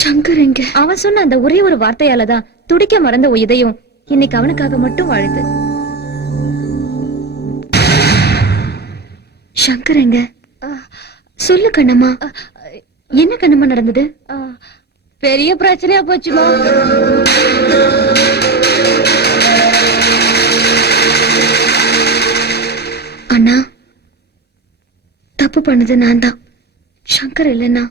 சங்கர் எங்க? அவன் சொன்ன அந்த ஒரே ஒரு வார்த்தையாலதான் துடிக்க மறந்த இதயம் இன்னைக்கு அவனுக்காக மட்டும் வாழுது. சங்கர் எங்க? சொல்லு கண்ணம்மா. என்ன கண்ணம்மா நடந்தது? பெரிய பிரச்சனையா போச்சுமா. அண்ணா, தப்பு பண்ணது நான் தான், சங்கர் இல்லைன்னா.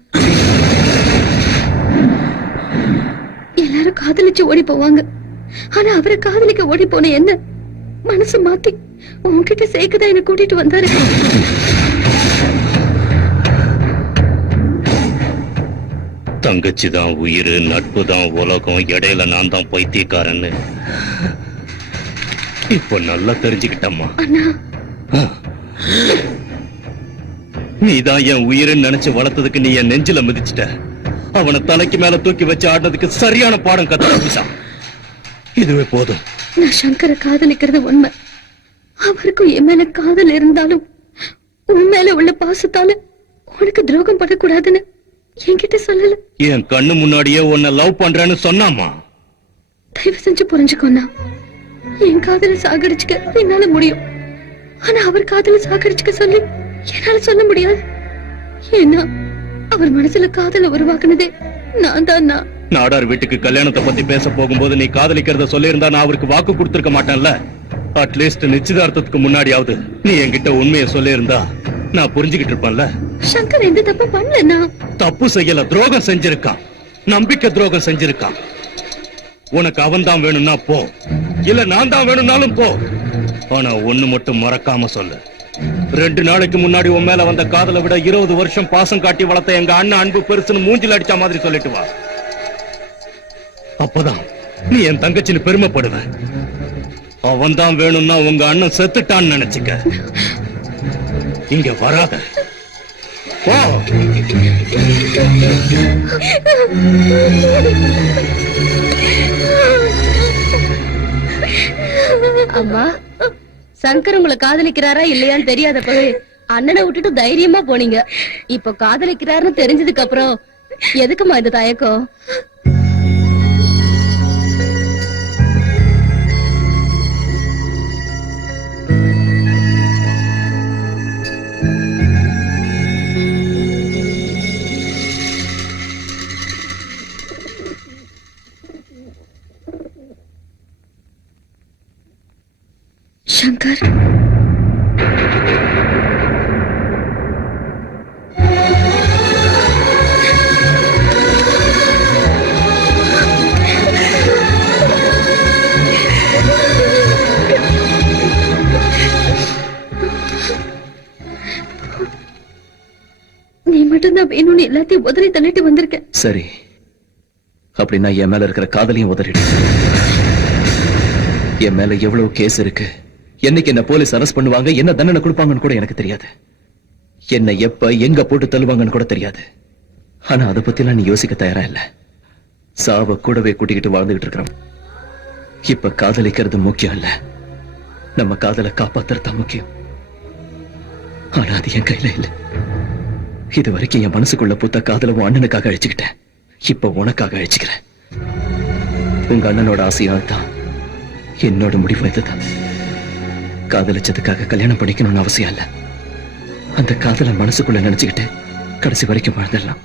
எல்லாரும் காதலிச்சு ஓடி போவாங்க. ஆனா அவரை காதலிக்க ஓடி போன என்ன மனசு மாத்தி உன்கிட்ட சேர்க்கதான் என்ன கூட்டிட்டு வந்தாரு. தங்கச்சி தான் உயிர், நட்பு தான் உலகம், இடையில நான் தான் பைத்தியக்காரன்னு இப்ப நல்லா தெரிஞ்சுக்கிட்டம்மா. நீதான் என் உயிர்ன்னு நினைச்சு வளர்த்ததுக்கு நீ என் நெஞ்சில மிதிச்சிட்ட. அவனை தலைக்கு மேல தூக்கி வச்சு ஆடுறதுக்கு சரியான பாடம் கத்துக்கிட்டான். இதுவே போதும். நான் சங்கரை காதலிக்கிறது உண்மை. அவருக்கும் என் மேல காதல் இருந்தாலும் உன் மேல உள்ள பாசத்தால உனக்கு துரோகம் பண்ணக்கூடாதுன்னு என்கிட்ட சொல்லல. என் கண்ணு முன்னாடியே உன்னை லவ் பண்றேன்னு சொன்னாமா. தயவு செஞ்சு புரிஞ்சுக்கோண்ணா. என் காதலை சாகடிச்சுக்க என்னால முடியும். ஆனா அவர் காதலை சாகடிச்சுக்க சொல்லி என்னால சொல்ல முடியாது. ஏன்னா அவர் மனசுல காதலை உருவாக்குனதே நான் தான். நாடார் வீட்டுக்கு கல்யாணத்தை பத்தி பேச போகும்போது நீ காதலிக்கிறத சொல்லியிருந்தா நான் அவருக்கு வாக்கு கொடுத்திருக்க மாட்டேன்ல. அட்லீஸ்ட் நிச்சயதார்த்தத்துக்கு முன்னாடியாவது நீ என்கிட்ட உண்மையை சொல்லியிருந்தா நான் புரிஞ்சுக்கிட்டு இருப்பேன்ல. சங்கர் எந்த தப்பு பண்ணலன்னா. தப்பு செய்யல, துரோகம் செஞ்சிருக்கான். நம்பிக்கை துரோகம் செஞ்சிருக்கான். உனக்கு அவன் தான் வேணும்னா போ, இல்ல நான் தான் வேணும்னாலும் போ. ஆனா ஒண்ணு மட்டும் மறக்காம சொல்லு. 2 நாளைக்கு முன்னாடி உன் மேல வந்த காதலை விட 20 வருஷம் பாசம் காட்டி வளர்த்த எங்க அண்ணன் அன்பு பெருசுன்னு மூஞ்சில அடிச்ச மாதிரி சொல்லிட்டு வா. அப்பதான் நீ என் தங்கச்சின்னு பெருமைப்படுவ. அவன் தான் வேணும்னா உங்க அண்ணன் செத்துட்டான்னு நினைச்சுக்க. இங்க வராத. அம்மா, சங்கர் உங்களை காதலிக்கிறாரா இல்லையான்னு தெரியாதப்பவே அண்ணனை விட்டுட்டு தைரியமா போனீங்க. இப்ப காதலிக்கிறாருன்னு தெரிஞ்சதுக்கு அப்புறம் எதுக்குமா இந்த தயக்கம்? சங்கர், நீ மட்டும்தான் வேணும்னு எல்லாத்தையும் உதறி தள்ளிட்டு வந்திருக்க. சரி, அப்படின்னா என் மேல இருக்கிற காதலையும் உதறிடு. என் மேல எவ்வளவு கேஸ் இருக்கு, என்னைக்கு என்ன போலீஸ் அரெஸ்ட் பண்ணுவாங்க, என்ன தண்டனை கொடுப்பாங்கன்னு கூட எனக்கு தெரியாது. என்ன எப்ப எங்க போட்டு தள்ளுவாங்கன்னு கூட தெரியாது. ஆனா அதை பத்திலாம் நீ யோசிக்க தயாரா இல்ல. சாவ கூடவே கூட்டிக்கிட்டு வாழ்ந்துகிட்டு இருக்கிறோம். இப்ப காதலிக்கிறது முக்கியம் இல்ல, நம்ம காதலை காப்பாத்துறதா முக்கியம். ஆனா அது என் கையில இல்ல. இது வரைக்கும் என் மனசுக்குள்ள புத்த காதலும் அண்ணனுக்காக அழிச்சுக்கிட்டேன். இப்ப உனக்காக அழிச்சுக்கிறேன். உங்க அண்ணனோட ஆசையால் தான் என்னோட முடிவு இதுதான். காதலிச்சதுக்காக கல்யாணம் பண்ணிக்கணும்னு அவசியம் இல்ல. அந்த காதலை மனசுக்குள்ள நினைச்சுக்கிட்டு கடைசி வரைக்கும் வாழ்ந்துடலாம்.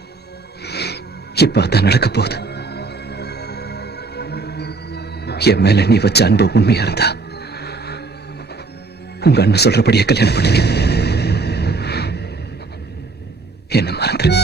இப்ப அதான் நடக்க போகுது. என் மேல நீ வச்ச அன்பு உண்மையா இருந்தா உங்க அண்ணன் சொல்றபடியே கல்யாணம் பண்ணிக்க. என்ன மறந்துரு.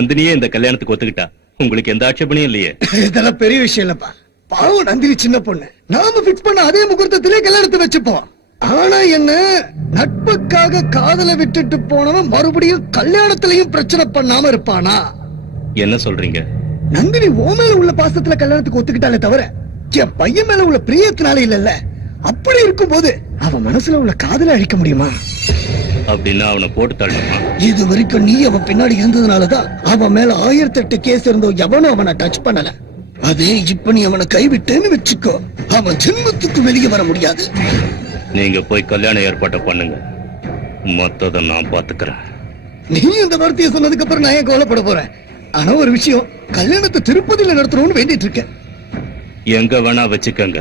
நந்தினியே இந்த கல்யாணத்துக்கு ஒத்துக்கிட்டா உங்களுக்கு எந்த ஆட்சேபனையும் இல்லையே. இதெல்லாம் பெரிய விஷயம் இல்லப்பா. பாவம் நந்தினி சின்ன பொண்ணு. நாம பிக்ஸ் பண்ண அதே முகூர்த்தத்திலே கல்யாணத்தை வச்சுப்போம். ஆனா என்ன, நட்புக்காக காதலை விட்டுட்டு போனவன் மறுபடியும் கல்யாணத்திலையும் பிரச்சனை பண்ணாம இருப்பானா? என்ன சொல்றீங்க? நந்தினி ஓ மேல உள்ள பாசத்துல கல்யாணத்துக்கு ஒத்துக்கிட்டாலே தவிர என் பையன் மேல உள்ள பிரியத்தினால இல்லல்ல. அப்படி இருக்கும்போது அவன் மனசுல உள்ள காதலை அழிக்க முடியுமா? அப்படின்னா அவனை போட்டு தள்ளணுமா? இது வரைக்கும் நீ அவன் பின்னாடி இருந்ததுனாலதான் அவன் மேல 1008 கேஸ் இருந்தோ எவனும் அவனை டச் பண்ணல. அதே இப்ப நீ அவனை கைவிட்டேன்னு வச்சுக்கோ, அவன் ஜென்மத்துக்கு வெளியே வர முடியாது. நீங்க போய் கல்யாண ஏற்பாட்டை பண்ணுங்க, மொத்தத்தை நான் பாத்துக்கிறேன். நீ இந்த வார்த்தையை சொன்னதுக்கு அப்புறம் நான் ஏன் கவலைப்பட போறேன்? ஆனா ஒரு விஷயம், கல்யாணத்தை திருப்பதியில நடத்தணும்னு வேண்டிட்டு இருக்கேன். எங்க வேணா வச்சுக்கங்க,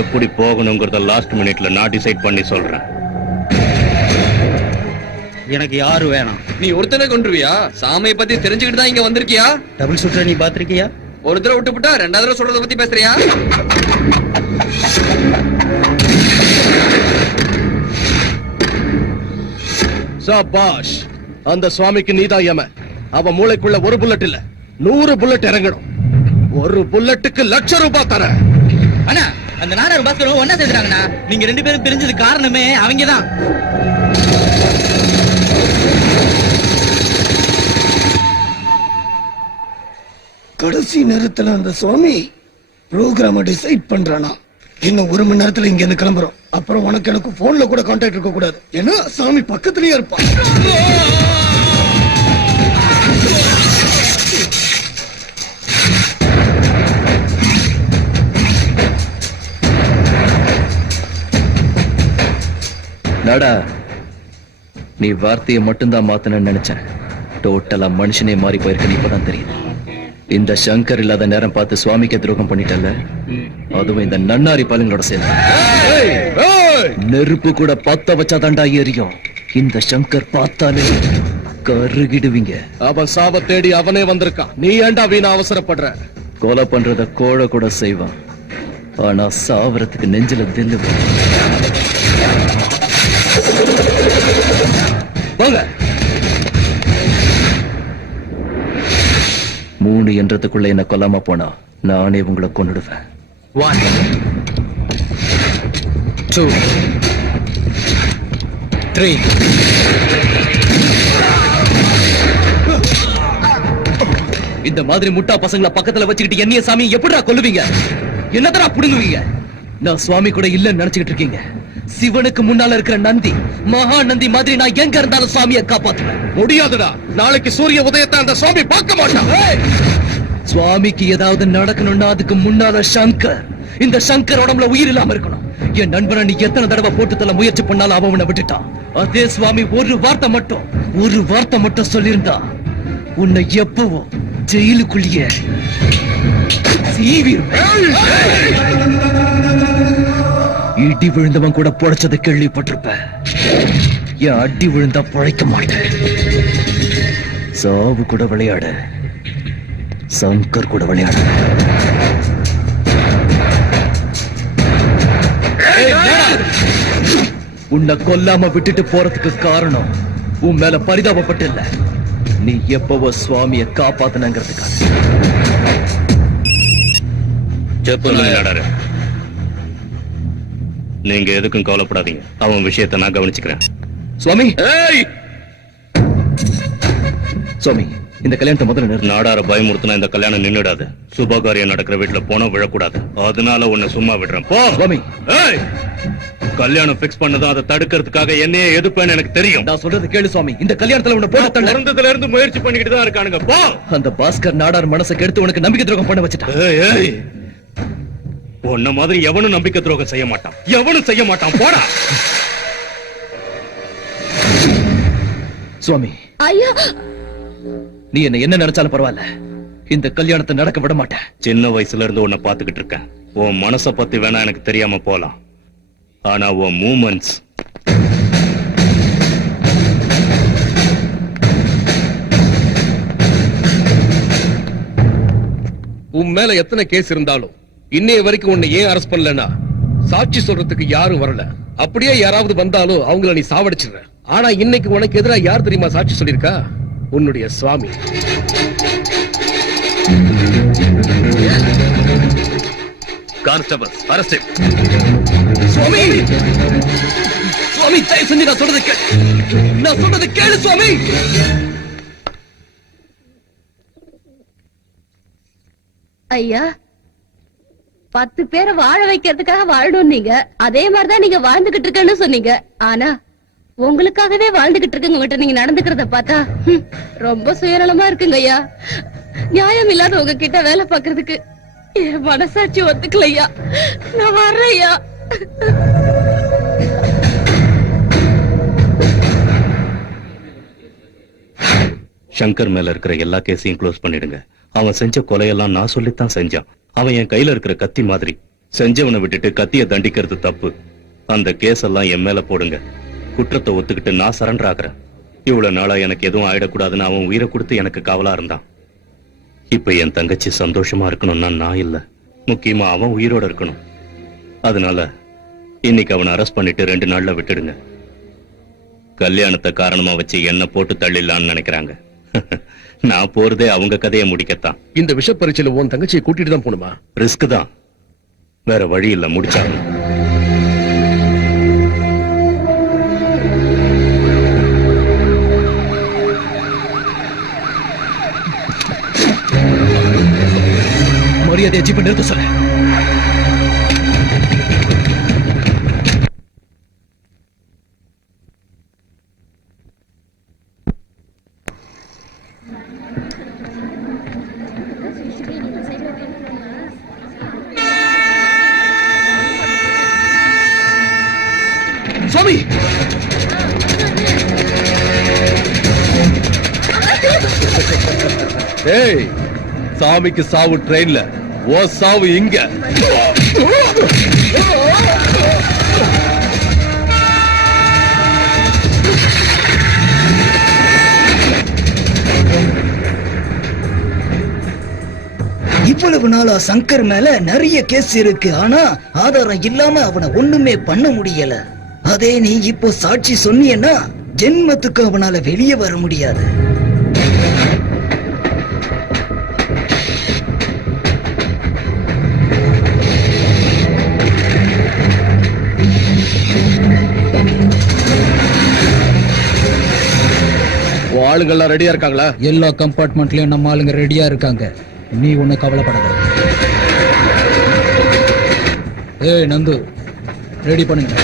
எப்படி போகணுங்கிறத லாஸ்ட் மினிட்ல நான் டிசைட் பண்ணி சொல்றேன். எனக்கு யாரு வேணாம். நீ ஒருத்தனை கொண்டுருவியா? சாமியை பத்தி தெரிஞ்சுக்கிட்டு தான் இங்க வந்திருக்கியா? டபுள் ஷூட்டர் நீ பாத்திருக்கியா? ஒரு தடவை விட்டுப்புட்டா ரெண்டாவது தடவை சொல்றத பத்தி பேசுறியா? சபாஷ், அந்த சுவாமிக்கு நீதான் யம. அவன் மூளைக்குள்ள ஒரு புல்லட் இல்ல 100 புல்லட் இறங்கணும். ஒரு புல்லட்டுக்கு ₹1,00,000 தர. அண்ணா, அந்த நாடார் பாஸ்கரும் ஒன்னா சேர்ந்துறாங்கண்ணா. நீங்க 2 பேரும் பிரிஞ்சது காரணமே அவங்கதான். கடைசி நேரத்துல அந்த சுவாமி ப்ரோக்ராம டிசைட் பண்றானா? இன்னும் 1 மணி நேரத்துல இங்க இருந்து கிளம்புறோம். அப்புறம் உனக்கு எனக்கு போன்ல கூட கான்டாக்ட் இருக்க கூடாது. ஏன்னா சாமி பக்கத்திலேயே இருப்பான். நாடா, நீ வார்த்தையை மட்டும்தான் மாத்தணும்னு நினைச்சேன். டோட்டலா மனுஷனே மாறி போயிருக்க இப்பதான் தெரியுது. இந்த சங்கர் இல்லாத நேரம் பார்த்து சுவாமிக்கு துரோகம் பண்ணிட்டல, அதுவும் இந்த நன்னாரி பாலுங்களோட சேர்ந்து. நெருப்பு கூட பத்த வச்சா தாண்டா எரியும். இந்த சங்கர் பார்த்தாலே கருகிடுவீங்க. அவன் சாவ தேடி அவனே வந்திருக்கான். நீ ஏண்டா வீணா அவசரப்படுற? கொலை பண்றத கோழ கூட செய்வான், ஆனா சாவறதுக்கு நெஞ்சில தில்லு. வாங்க. 3 என்றதுக்குள்ள என்ன கொல்லாம போனா நானே உங்களை கொன்னுடுவேன். 1 2 3. இந்த மாதிரி முட்டா பசங்களை பக்கத்துல வச்சுக்கிட்டு என்னைய சாமி எப்படிடா கொல்லுவீங்க? என்னதரா புடுங்குவீங்க? நான் சுவாமி கூட இல்லன்னு நினைச்சுக்கிட்டு இருக்கீங்க. சிவனுக்கு முன்னால இருக்கிற நந்தி, மகா நந்தி மாதிரி நான் எங்க இருந்தாலும் சுவாமியை காப்பாத்துவேன். முடியாதுடா. நாளைக்கு சூரிய உதயத்தை அந்த சுவாமி பார்க்க மாட்டான். சுவாமிக்கு ஏதாவது நடக்கணும்னா அதுக்கு முன்னால சங்கர், இந்த சங்கர் உடம்புல உயிர் இல்லாம இருக்கணும். என் நண்பனை நீ எத்தனை தடவை போட்டு தள்ள முயற்சி பண்ணாலும் அவன் உன்னை விட்டுட்டான். அதே சுவாமி ஒரு வார்த்தை மட்டும் சொல்லியிருந்தா உன்னை எப்பவோ ஜெயிலுக்குள்ளேயே இடி விழுந்தவன் கூட பொழைச்சதை கேள்விப்பட்டிருப்ப. என் அடி விழுந்தா பொழைக்க மாட்டேன். சாவு கூட விளையாட, சங்கர் கூட விளையாட. உன்னை கொல்லாம விட்டுட்டு போறதுக்கு காரணம் உன் மேல பரிதாபப்பட்டு இல்ல, நீ எப்பவோ சுவாமிய காப்பாத்தனங்கிறதுக்காக. நீங்க எதுக்கும் கவலைப்படாதீங்க, அவன் விஷயத்தை நான் கவனிச்சுக்கிறேன். சுவாமி, சுவாமி, இந்த கல்யாணத்தை முதல்ல நிறுத்து. நாடார பயமுறுத்தினா இந்த கல்யாணம் நின்னுடாது. சுபகாரியம் நடக்கிற வீட்டுல போனா விழக்கூடாது. அதனால உன்னை சும்மா விடுறேன். போ சுவாமி. ஏய், கல்யாணம் பிக்ஸ் பண்ணதும் அதை தடுக்கிறதுக்காக என்னையே எதுப்பேன்னு எனக்கு தெரியும். நான் சொல்றது கேளு சுவாமி. இந்த கல்யாணத்துல உன்னை போட்டு தள்ள பிறந்ததுல இருந்து முயற்சி பண்ணிக்கிட்டு தான் இருக்கானுங்க. போ. அந்த பாஸ்கர் நாடார் மனசை கெடுத்து உனக்கு நம்பிக்கை துரோகம் பண்ண வச்சுட்டான். ஏய், உன்ன மாதிரி எவனும் நம்பிக்கை துரோகம் செய்ய மாட்டான். எவனும் செய்ய மாட்டான். போடா. சுவாமி, ஐயா, நீ என்ன நினைச்சாலும் பரவாயில்ல, இந்த கல்யாணத்தை நடக்க விட மாட்டேன். சின்ன வயசுல இருந்து உன்னை பாத்துக்கிட்டு இருக்கேன். உன் மனச பத்தி வேணா எனக்கு தெரியாம போலாம், ஆனா உன் மூமெண்ட்ஸ் உன் மேல எத்தனை கேஸ் இருந்தாலும் இன்னைய வரைக்கும் உன்னை ஏன் அரெஸ்ட் பண்ணலன்னா, சாட்சி சொல்றதுக்கு யாரும் வரல. அப்படியே யாராவது வந்தாலும் அவங்கள நீ சாவடிச்சிடுற. ஆனா இன்னைக்கு உனக்கு எதிராக யார் தெரியுமா சாட்சி சொல்லிருக்கா? உன்னுடைய சுவாமி. Constable arrest. சுவாமி சுவாமி தயவு செஞ்சு நான் சொல்றது கேளு. நான் சொல்றது கேளு சுவாமி. ஐயா 10 பேரை வாழ வைக்கிறதுக்காக வாழணும் நீங்க. அதே மாதிரிதான் நீங்க வாழ்ந்துகிட்டு இருக்கேன்னு சொன்னீங்க. ஆனா உங்களுக்காகவே வாழ்ந்துகிட்டு இருக்கவங்க கிட்ட நீங்க நடந்துக்கிறத பார்த்தா ரொம்ப சுயநலமா இருக்குங்க ஐயா. நியாயம் இல்லாத உங்ககிட்ட வேலை பாக்குறதுக்கு என் மனசாட்சி ஒத்துக்கலையா. நான் வர்றேன் ஐயா. சங்கர் மேல இருக்கிற எல்லா கேஸையும் க்ளோஸ் பண்ணிடுங்க. அவன் செஞ்ச கொலையெல்லாம் நான் சொல்லித்தான் செஞ்சான். அவன் என் கையில இருக்கிற கத்தி மாதிரி. செஞ்சவனை விட்டுட்டு கத்திய தண்டிக்கிறது தப்பு. அந்த கேஸ் எல்லாம் என் மேல போடுங்க. குற்றத்தை ஒத்துக்கிட்டு நான் சரண்டர் ஆகுறேன். இவ்வளவு நாளா எனக்கு எதுவும் ஆயிடக்கூடாதுன்னு அவன் உயிரை கொடுத்து எனக்கு காவலா இருந்தான். இப்ப என் தங்கச்சி சந்தோஷமா இருக்கணும்னா நான் இல்ல, முக்கியமா அவன் உயிரோட இருக்கணும். அதனால இன்னைக்கு அவனை அரெஸ்ட் பண்ணிட்டு 2 நாள்ல விட்டுடுங்க. கல்யாணத்தை காரணமா வச்சு என்ன போட்டு தள்ளிடலான்னு நினைக்கிறாங்க. நான் போறதே அவங்க கதையை முடிக்கத்தான். இந்த விஷ பரீட்சையில உன் தங்கச்சியை கூட்டிட்டு தான் போணுமா? ரிஸ்க் தான், வேற வழி இல்ல, முடிச்சாங்க. மரியாதையை ஜீப்பை நிறுத்த சொல்ல. சுவாமி ஏய், சாமிக்கு சாவு ட்ரெயின்ல, ஓ சாவு இங்க. இவ்வளவு நாளா சங்கர் மேல நிறைய கேஸ் இருக்கு. ஆனா ஆதாரம் இல்லாம அவனை ஒண்ணுமே பண்ண முடியல. அதே நீ இப்போ சாட்சி சொன்னீன்னா ஜென்மத்துக்கு அவனால வெளியே வர முடியாது. ஆளுங்கள்லாம் ரெடியா இருக்காங்களா? எல்லா கம்பார்ட்மெண்ட்லயும் நம்ம ஆளுங்க ரெடியா இருக்காங்க. நீ ஒண்ணு கவலைப்படாத. ஏய் நந்து, ரெடி பண்ணுங்க.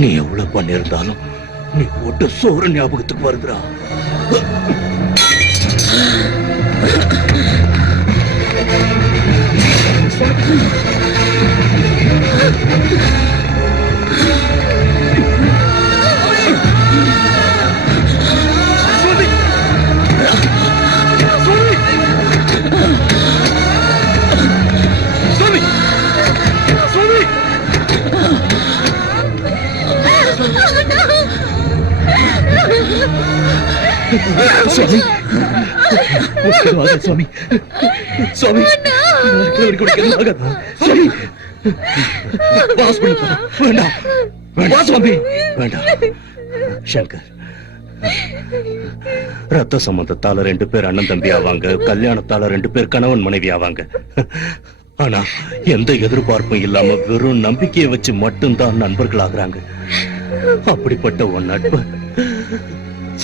நீ எவ்வளவு பண்ணிருந்தாலும் நீ போட்டு சோறு ஞாபகத்துக்கு வருதுடா. சுவாமி சுவாமி சுவாமி சுவாமி வேண்டாம் சுவாமி வேண்டாம் சங்கர், ரத்த சம்பந்தத்தால 2 பேர் அண்ணன் தம்பி ஆவாங்க, கல்யாணத்தால 2 பேர் கணவன் மனைவி ஆவாங்க. ஆனா எந்த எதிர்பார்ப்பும் இல்லாம வெறும் நம்பிக்கையை வச்சு மட்டும்தான் நண்பர்கள் ஆகுறாங்க. அப்படிப்பட்ட உன் நட்பு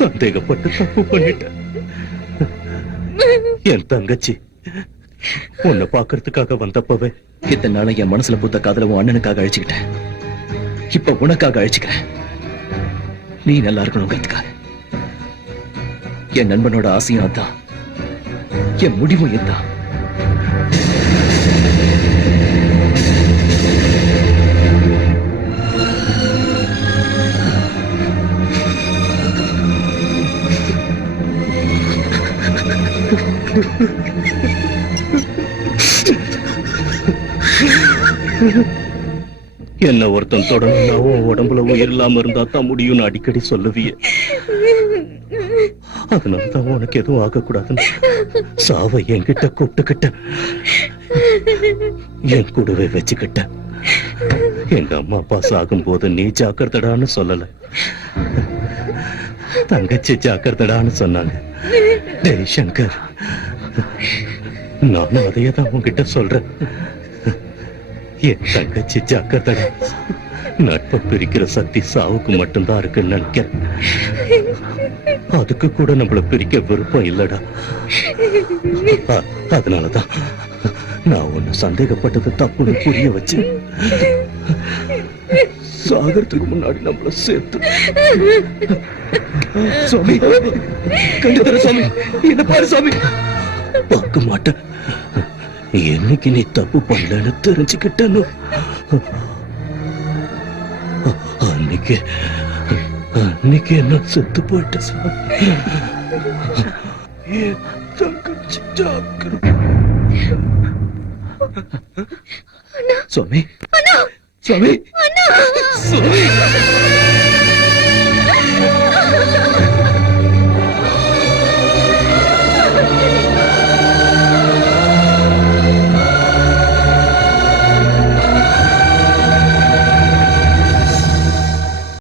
சந்தேகப்பட்டு தப்பு பண்ணிட்டேன். என் தங்கச்சி உன்னை பாக்குறதுக்காக வந்தப்பவே இத்தனை நாள என் மனசுல பூத்த காதல உன் அண்ணனுக்காக அழிச்சுக்கிட்டேன். இப்ப உனக்காக அழிச்சுக்கிறேன். நீ நல்லா இருக்கணுங்கிறதுக்காக. என் நண்பனோட ஆசையும் அதான், என் முடிவும் இதுதான். என்ன ஒருத்தன் தொடர்ந்து உன் உடம்புல உயிர் இல்லாம இருந்தா தான் முடியும்னு அடிக்கடி சொல்லுவிய. அதனாலதான் உனக்கு எதுவும் ஆகக்கூடாதுன்னு சாவை என்கிட்ட கூப்பிட்டுக்கிட்ட, என் கூடவே வச்சுக்கிட்ட. எங்க அம்மா அப்பா சாகும் போது நீ ஜாக்கிரதடான்னு சொல்லல, தங்கச்சி ஜாக்கிரதடான்னு சொன்னாங்க. டேய் சங்கர், நானும் அதையே தான் உன்கிட்ட சொல்றேன். என் தங்கச்சி ஜாக்கிரதடா. நட்பை பிரிக்கிற சக்தி சாவுக்கு மட்டும்தான் இருக்குன்னு நினைக்கிறேன். அதுக்கு கூட நம்மள பிரிக்க விருப்பம் இல்லடா. அதனாலதான் நான் உன்னை சந்தேகப்பட்டது தப்புன்னு புரிய வச்சு சாகறதுக்கு முன்னாடி நம்மள சேர்த்து. சுவாமி, கண்டுதர சுவாமி, என்ன பாரு சுவாமி. பார்க்க மாட்டேன். என்னைக்கு நீ தப்பு பண்ணலன்னு தெரிஞ்சுக்கிட்டேன்னு அன்னைக்கு என்ன செத்து போயிட்ட சுவாமி. என் தங்கச்சி ஜாக்கிரதை. சுவாமி, சுவாமி, சுவாமி.